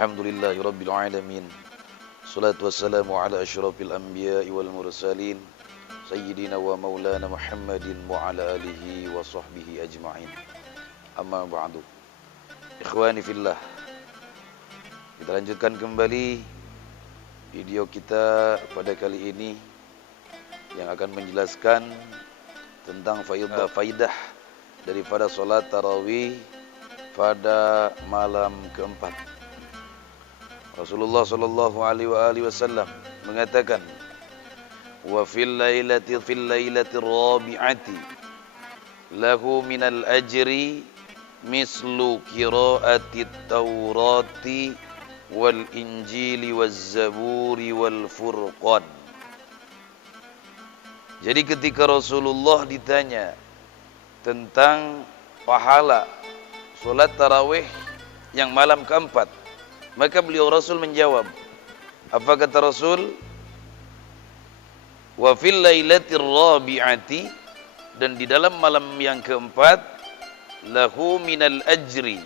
Alhamdulillahirabbil alamin. Salatu wassalamu ala asyrafil anbiya'i wal mursalin sayyidina wa maulana Muhammadin wa ala alihi wa sahbihi ajma'in. Amma ba'du. Ikhwani fillah. Kita lanjutkan kembali video kita pada kali ini yang akan menjelaskan tentang faidah daripada salat tarawih pada malam keempat. Rasulullah sallallahu alaihi wasallam mengatakan, wa fil lailati rabi'ati lahu minal ajri mislu qira'ati taurati wal injili waz zaburi wal furqan. Jadi ketika Rasulullah ditanya tentang pahala salat tarawih yang malam keempat, maka beliau Rasul menjawab, apa kata Rasul? Wa fil lailatir rabi'ati, dan di dalam malam yang keempat, lahu minal ajri,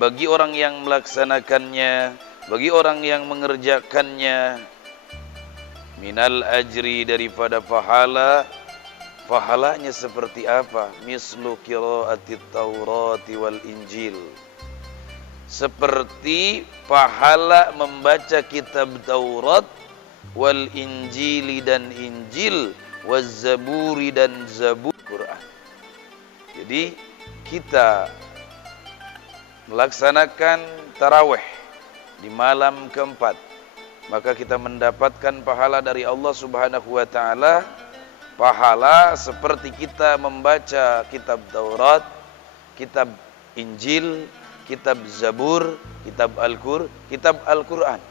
bagi orang yang melaksanakannya, bagi orang yang mengerjakannya, minal ajri, daripada pahala. Pahalanya seperti apa? Mislu qiraatit taurati wal injil, seperti pahala membaca kitab Taurat, wal injili, dan Injil, waz zaburi, dan Zabur Quran. Jadi kita melaksanakan tarawih di malam keempat, maka kita mendapatkan pahala dari Allah Subhanahu wa taala, pahala seperti kita membaca kitab Taurat, kitab Injil, kitab Zabur, kitab Al-Quran.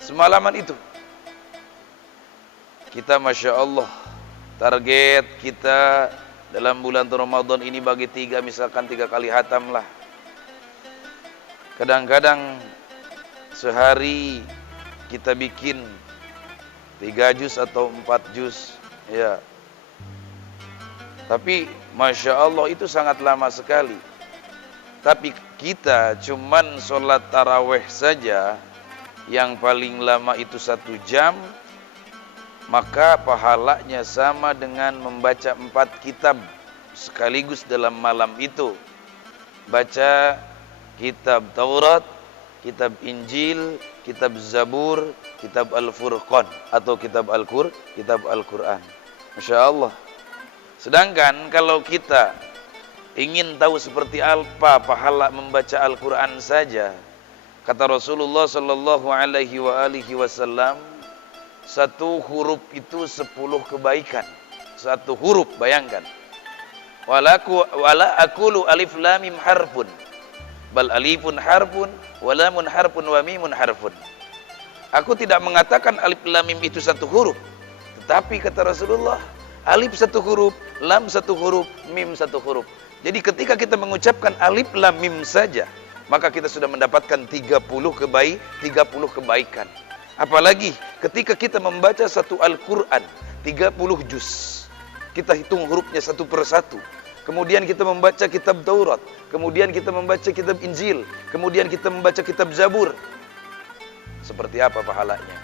Semalaman itu kita, Masya Allah, target kita dalam bulan Ramadan ini bagi misalkan 3 kali hatam lah. Kadang-kadang sehari kita bikin 3 juz atau 4 juz, ya. Tapi Masya Allah itu sangat lama sekali. Tapi kita cuman sholat tarawih saja yang paling lama itu 1 jam, maka pahalanya sama dengan membaca 4 kitab sekaligus dalam malam itu. Baca kitab Taurat, kitab Injil, kitab Zabur, kitab Al-Furqan, atau kitab Al-Quran. Masya Allah. Sedangkan kalau kita ingin tahu seperti apa pahala membaca Al-Quran saja, kata Rasulullah sallallahu alaihi wasallam, 1 huruf itu 10 kebaikan. 1 huruf, bayangkan. Wala aqulu alif lam mim harfun, bal alifun harfun, wa lamun harfun, wa mimun harfun. Aku tidak mengatakan alif lam mim itu 1 huruf, tetapi kata Rasulullah, alif 1 huruf, lam 1 huruf, mim 1 huruf. Jadi ketika kita mengucapkan alif lam mim saja, maka kita sudah mendapatkan 30 kebaikan. Apalagi ketika kita membaca 1 Al-Quran 30 juz, kita hitung hurufnya 1 per 1. Kemudian kita membaca kitab Taurat, kemudian kita membaca kitab Injil, kemudian kita membaca kitab Zabur. Seperti apa pahalanya?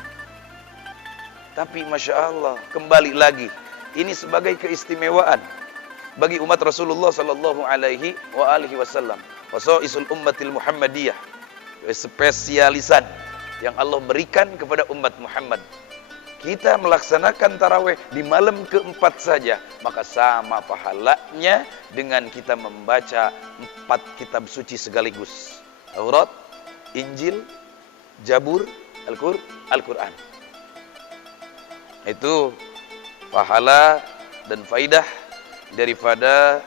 Tapi Masya Allah, kembali lagi, ini sebagai keistimewaan bagi umat Rasulullah sallallahu alaihi wasallam, wasaisul ummatil Muhammadiyah, spesialisan yang Allah berikan kepada umat Muhammad. Kita melaksanakan tarawih di malam keempat saja, maka sama pahalanya dengan kita membaca 4 kitab suci sekaligus: Taurat, Injil, Zabur, Al-Quran. Itu pahala dan faidah daripada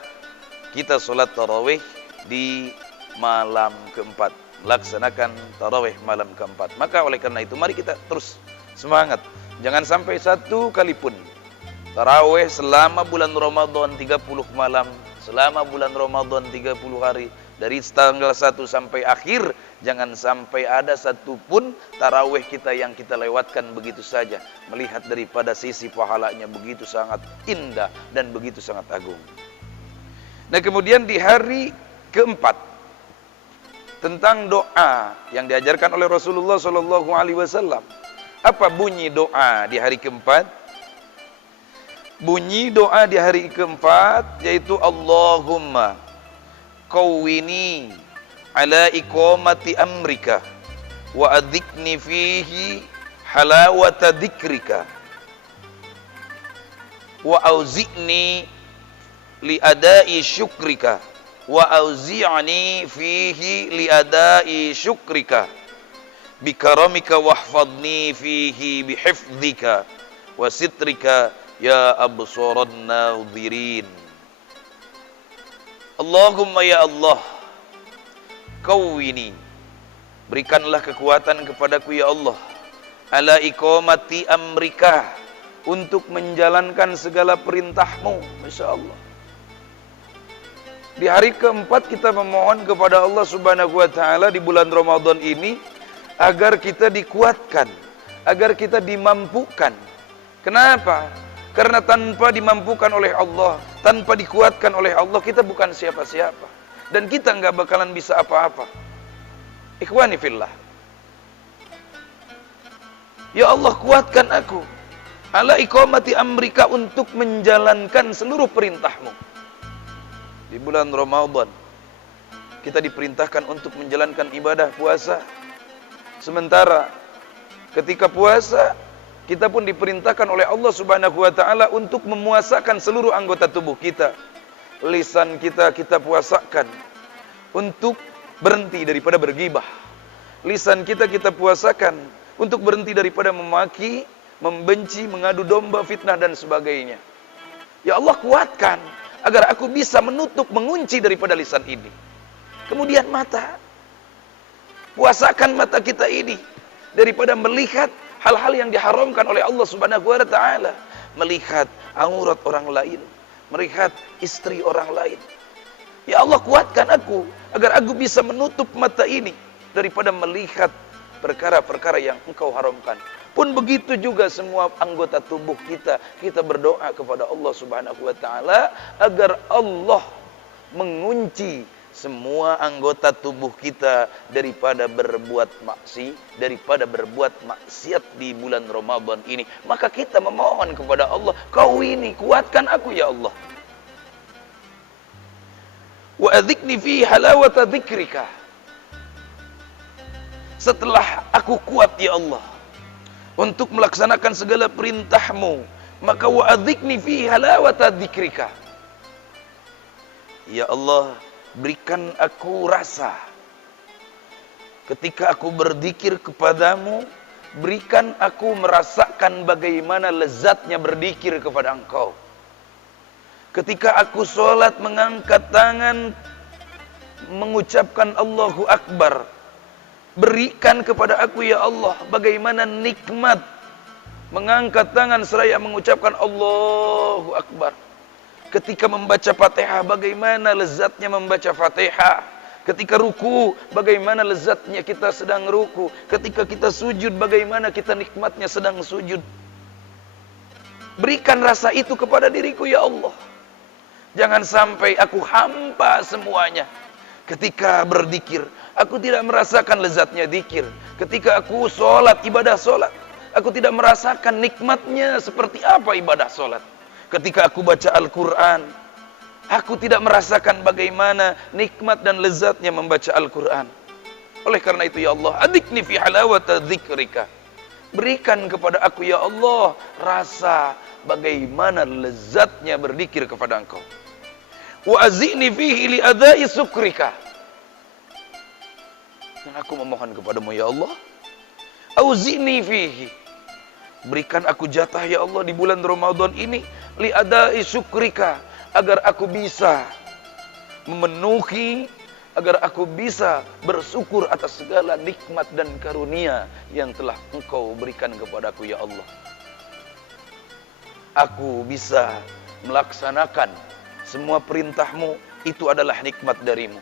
kita sholat tarawih di malam keempat, melaksanakan tarawih malam keempat. Maka oleh karena itu, mari kita terus semangat. Jangan sampai 1 kali pun tarawih selama bulan Ramadan 30 malam, selama bulan Ramadan 30 hari, dari tanggal 1 sampai akhir, jangan sampai ada 1 pun tarawih kita yang kita lewatkan begitu saja, melihat daripada sisi pahalanya begitu sangat indah dan begitu sangat agung. Nah, kemudian di hari keempat, tentang doa yang diajarkan oleh Rasulullah SAW. Apa bunyi doa di hari keempat? Bunyi doa di hari keempat yaitu Allahumma qawwini ala iqamati amrika wa adzikni fihi halawata dzikrika wa auzi'ni li adai syukrika wa auzi'ni fihi li adai syukrika bikaramika wahfadni fihi bihifdzika wa sitrika ya absaran nadhirin. Allahumma ya Allah, qawwini, berikanlah kekuatan kepadaku ya Allah, ala iqamati amrika, untuk menjalankan segala perintahmu. Masya Allah. Di hari keempat kita memohon kepada Allah Subhanahu wa ta'ala di bulan Ramadan ini agar kita dikuatkan, agar kita dimampukan. Kenapa? Karena tanpa dimampukan oleh Allah, tanpa dikuatkan oleh Allah, kita bukan siapa-siapa. Dan kita nggak bakalan bisa apa-apa. Ikhwani fillah. Ya Allah, kuatkan aku ala iqamati amrika, untuk menjalankan seluruh perintahmu. Di bulan Ramadan kita diperintahkan untuk menjalankan ibadah puasa. Sementara ketika puasa kita pun diperintahkan oleh Allah Subhanahu wa ta'ala untuk memuasakan seluruh anggota tubuh kita. Lisan kita puasakan untuk berhenti daripada bergibah. Lisan kita puasakan untuk berhenti daripada memaki, membenci, mengadu domba, fitnah dan sebagainya. Ya Allah, kuatkan agar aku bisa menutup, mengunci daripada lisan ini. Kemudian mata, puasakan mata kita ini daripada melihat hal-hal yang diharamkan oleh Allah Subhanahu wa ta'ala. Melihat aurat orang lain, melihat istri orang lain. Ya Allah, kuatkan aku agar aku bisa menutup mata ini daripada melihat perkara-perkara yang Engkau haramkan. Pun begitu juga semua anggota tubuh kita. Kita berdoa kepada Allah Subhanahu wa ta'ala agar Allah mengunci semua anggota tubuh kita daripada berbuat maksiat di bulan Ramadan ini. Maka kita memohon kepada Allah, qawwini, kuatkan aku ya Allah. Wa adzikni fi halawata dzikrika. Setelah aku kuat ya Allah untuk melaksanakan segala perintahmu, maka wa adzikni fi halawata dzikrika. Ya Allah, berikan aku rasa ketika aku berzikir kepadamu, berikan aku merasakan bagaimana lezatnya berzikir kepada Engkau. Ketika aku sholat mengangkat tangan mengucapkan Allahu Akbar, berikan kepada aku ya Allah bagaimana nikmat mengangkat tangan seraya mengucapkan Allahu Akbar. Ketika membaca Fatihah, bagaimana lezatnya membaca Fatihah. Ketika ruku, bagaimana lezatnya kita sedang ruku. Ketika kita sujud, bagaimana kita nikmatnya sedang sujud. Berikan rasa itu kepada diriku ya Allah. Jangan sampai aku hampa semuanya. Ketika berzikir, aku tidak merasakan lezatnya zikir. Ketika aku sholat, ibadah sholat, aku tidak merasakan nikmatnya seperti apa ibadah sholat. Ketika aku baca Al-Quran, aku tidak merasakan bagaimana nikmat dan lezatnya membaca Al-Quran. Oleh karena itu ya Allah, adzikni fi halawata dzikrika. Berikan kepada aku ya Allah rasa bagaimana lezatnya berzikir kepada Engkau. Wa azini fihi li adai syukrika. Dan aku memohon kepadamu ya Allah, auzini fihi, berikan aku jatah ya Allah di bulan Ramadan ini li adai syukrika, agar aku bisa memenuhi, agar aku bisa bersyukur atas segala nikmat dan karunia yang telah Engkau berikan kepadaku ya Allah. Aku bisa melaksanakan semua perintahmu, itu adalah nikmat darimu.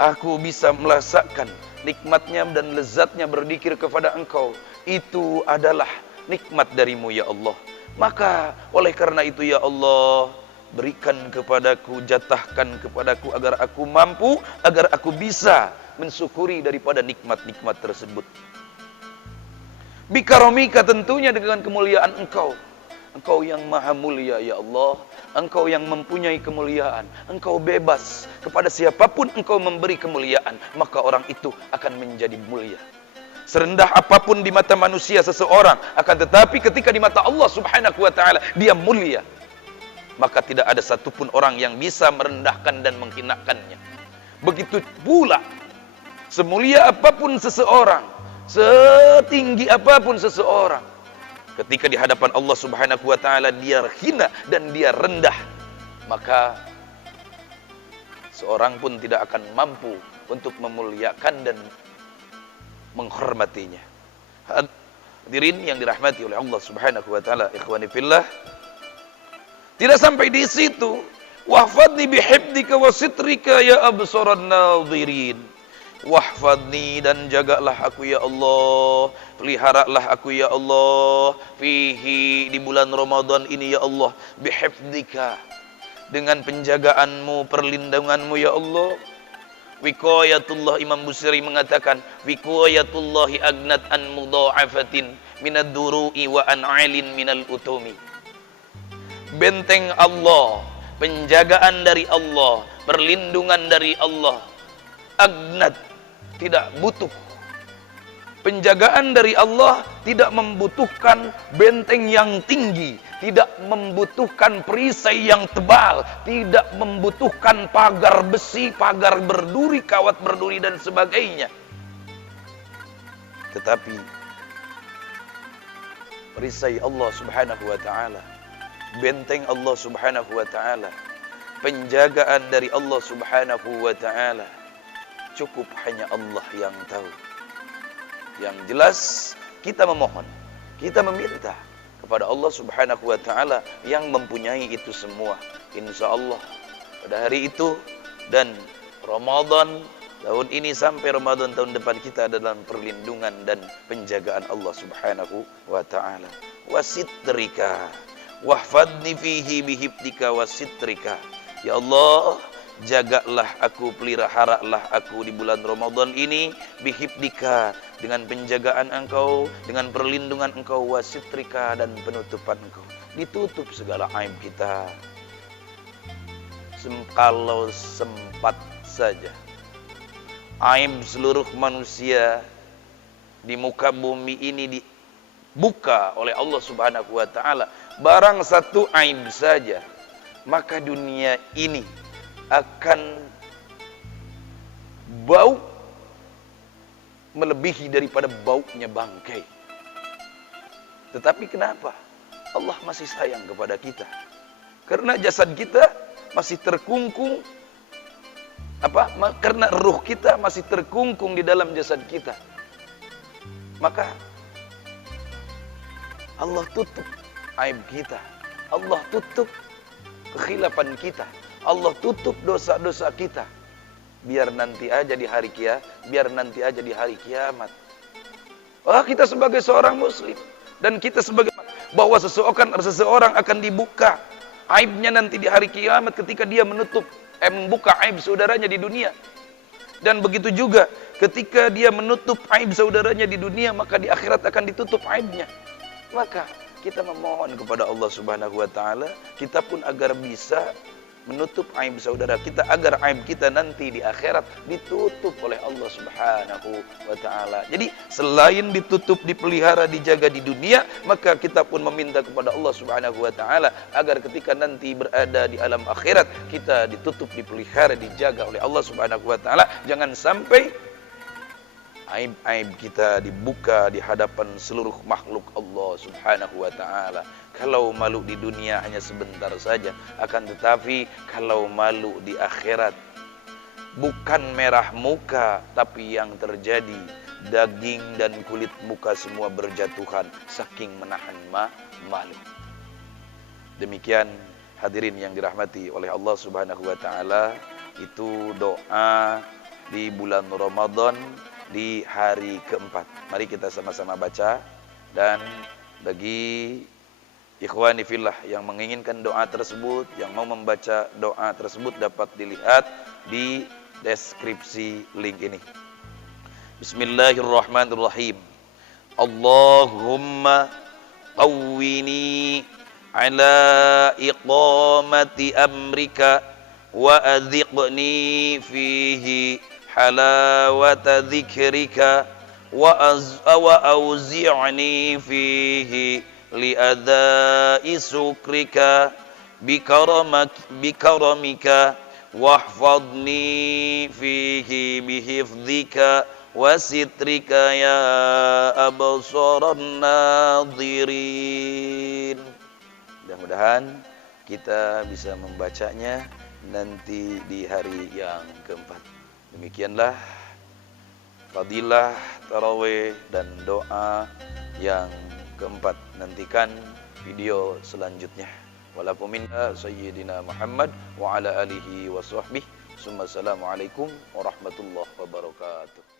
Aku bisa merasakan nikmatnya dan lezatnya berzikir kepada Engkau, itu adalah nikmat darimu ya Allah. Maka oleh karena itu ya Allah, berikan kepadaku, jatahkan kepadaku agar aku mampu, agar aku bisa mensyukuri daripada nikmat-nikmat tersebut. Bikaromika, tentunya dengan kemuliaan Engkau. Engkau yang maha mulia ya Allah. Engkau yang mempunyai kemuliaan. Engkau bebas. Kepada siapapun Engkau memberi kemuliaan, maka orang itu akan menjadi mulia. Serendah apapun di mata manusia seseorang, akan tetapi ketika di mata Allah subhanahu wa ta'ala dia mulia, maka tidak ada satupun orang yang bisa merendahkan dan menghinakannya. Begitu pula semulia apapun seseorang, setinggi apapun seseorang, ketika di hadapan Allah subhanahu wa ta'ala dia hina dan dia rendah, maka seorang pun tidak akan mampu untuk memuliakan dan menghormatinya. Hadirin yang dirahmati oleh Allah subhanahu wa ta'ala, ikhwani fillah, tidak sampai di situ. Wahfadni bihibdika wa sitrika ya absaran nadhirin. Wahfadni, dan jagalah aku ya Allah, peliharalah aku ya Allah, fihi, di bulan Ramadan ini ya Allah, bihifdika, dengan penjagaanmu, perlindunganmu ya Allah. Wiqayatullah, Imam Busiri mengatakan, wiqayatullahi agnat an mudha'afatin minad duru'i wa an 'ailin minal utumi. Benteng Allah, penjagaan dari Allah, perlindungan dari Allah, agnat, tidak butuh. Penjagaan dari Allah tidak membutuhkan benteng yang tinggi, tidak membutuhkan perisai yang tebal, tidak membutuhkan pagar besi, pagar berduri, kawat berduri dan sebagainya. Tetapi perisai Allah subhanahu wa ta'ala, benteng Allah subhanahu wa ta'ala, penjagaan dari Allah subhanahu wa ta'ala, cukup hanya Allah yang tahu. Yang jelas kita memohon, kita meminta kepada Allah subhanahu wa ta'ala yang mempunyai itu semua. Insya Allah pada hari itu dan Ramadan tahun ini sampai Ramadan tahun depan, kita ada dalam perlindungan dan penjagaan Allah subhanahu wa ta'ala. Wasitrika, wahfadni fihi bihibdika wasitrika. Ya Allah, jagalah aku, peliharalah aku di bulan Ramadan ini, bihibdika, dengan penjagaan Engkau, dengan perlindungan Engkau, wasitrika, dan penutupan Engkau. Ditutup segala aib kita. Kalau sempat saja aib seluruh manusia di muka bumi ini dibuka oleh Allah subhanahu wa ta'ala, barang satu aib saja, maka dunia ini akan bau melebihi daripada baunya bangkai. Tetapi kenapa Allah masih sayang kepada kita? Karena jasad kita masih terkungkung, karena ruh kita masih terkungkung di dalam jasad kita. Maka Allah tutup aib kita, Allah tutup kekhilafan kita, Allah tutup dosa-dosa kita, biar nanti aja di hari kiamat. Kita sebagai seorang muslim, dan kita sebagai bahwa seseorang akan dibuka aibnya nanti di hari kiamat ketika dia membuka aib saudaranya di dunia. Dan begitu juga ketika dia menutup aib saudaranya di dunia, maka di akhirat akan ditutup aibnya. Maka kita memohon kepada Allah subhanahu wa ta'ala, kita pun agar bisa menutup aib saudara kita, agar aib kita nanti di akhirat ditutup oleh Allah subhanahu wa ta'ala. Jadi selain ditutup, dipelihara, dijaga di dunia, maka kita pun meminta kepada Allah subhanahu wa ta'ala agar ketika nanti berada di alam akhirat, kita ditutup, dipelihara, dijaga oleh Allah subhanahu wa ta'ala. Jangan sampai aib-aib kita dibuka di hadapan seluruh makhluk Allah subhanahu wa ta'ala. Kalau malu di dunia hanya sebentar saja, akan tetapi kalau malu di akhirat, bukan merah muka, tapi yang terjadi daging dan kulit muka semua berjatuhan saking menahan malu. Demikian hadirin yang dirahmati oleh Allah subhanahu wa ta'ala, itu doa di bulan Ramadan di hari keempat. Mari kita sama-sama baca, dan bagi ikhwani fillah yang menginginkan doa tersebut, yang mau membaca doa tersebut, dapat dilihat di deskripsi link ini. Bismillahirrahmanirrahim. Allahumma qawwini ala iqamati amrika wa adhiqni fihi halawata dzikrika wa auzi'ni fihi liadai sukrika bikaramika wahfadni fihi bihifdzika wasitrika ya absaran nadirin. Mudah-mudahan kita bisa membacanya nanti di hari yang keempat. Demikianlah fadilah tarawih dan doa yang keempat. Nantikan video selanjutnya. Walaupun minna sayyidina Muhammad wa ala alihi wa sahbihi. Assalamualaikum warahmatullahi wabarakatuh.